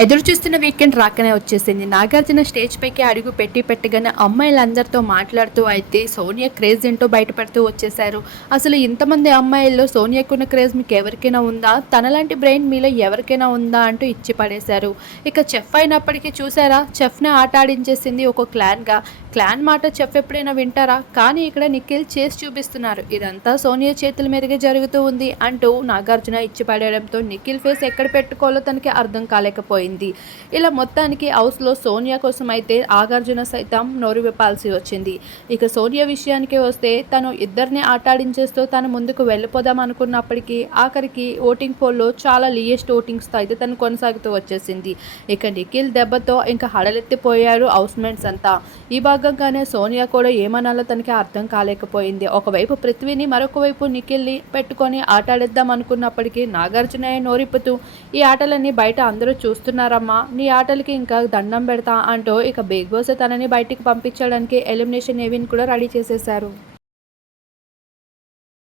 ఎదురు చూస్తున్న వీకెండ్ రాకనే వచ్చేసింది. నాగార్జున స్టేజ్ పైకి అడుగు పెట్టి పెట్టగానే అమ్మాయిలందరితో మాట్లాడుతూ అయితే సోనియా క్రేజ్ ఏంటో బయటపడుతూ వచ్చేసారు అసలు ఇంతమంది అమ్మాయిల్లో సోనియాకున్న క్రేజ్ మీకు ఎవరికైనా ఉందా? తనలాంటి బ్రెయిన్ మీలో ఎవరికైనా ఉందా అంటూ ఇచ్చి పడేశారు. ఇక చెఫ్ అయినప్పటికీ చూసారా చెఫ్ని ఆట ఆడించేసింది ఒక క్లాన్గా. క్లాన్ మాట చెఫ్ ఎప్పుడైనా వింటారా? కానీ ఇక్కడ నిఖిల్ చేసి చూపిస్తున్నారు. ఇదంతా సోనియా చేతుల మీదుగా జరుగుతూ ఉంది అంటూ నాగార్జున ఇచ్చి పడేయడంతో నిఖిల్ ఫేస్ ఎక్కడ పెట్టుకోవాలో తనకి అర్థం కాలేకపోయింది. ఇలా మొత్తానికి హౌస్లో సోనియా కోసం అయితే ఆగార్జున సైతం నోరు విప్పాల్సి వచ్చింది. ఇక సోనియా విషయానికి వస్తే తను ఇద్దరిని ఆటాడించేస్తూ తను ముందుకు వెళ్ళిపోదాం అనుకున్నప్పటికీ ఆఖరికి ఓటింగ్ పోల్లో చాలా లియెస్ట్ ఓటింగ్స్తో అయితే తను కొనసాగుతూ వచ్చేసింది. ఇక నిఖిల్ దెబ్బతో ఇంకా హడలెత్తిపోయారు హౌస్మేట్స్ అంతా. ఈ భాగంగానే సోనియా కూడా ఏమనాలో తనకి అర్థం కాలేకపోయింది. ఒకవైపు పృథ్వీని మరొక వైపు నిఖిల్ని పెట్టుకొని ఆటాడిద్దాం అనుకున్నప్పటికీ నాగార్జున నోరిప్పుతూ ఈ ఆటలన్నీ బయట అందరూ చూస్తున్నారమ్మా నీ ఆటలకి ఇంకా దండం పెడతా అంటూ ఇక బిగ్ బాస్ తనని బయటికి పంపించడానికి ఎలిమినేషన్ ఏవిన్ కూడా రెడీ చేసేశారు.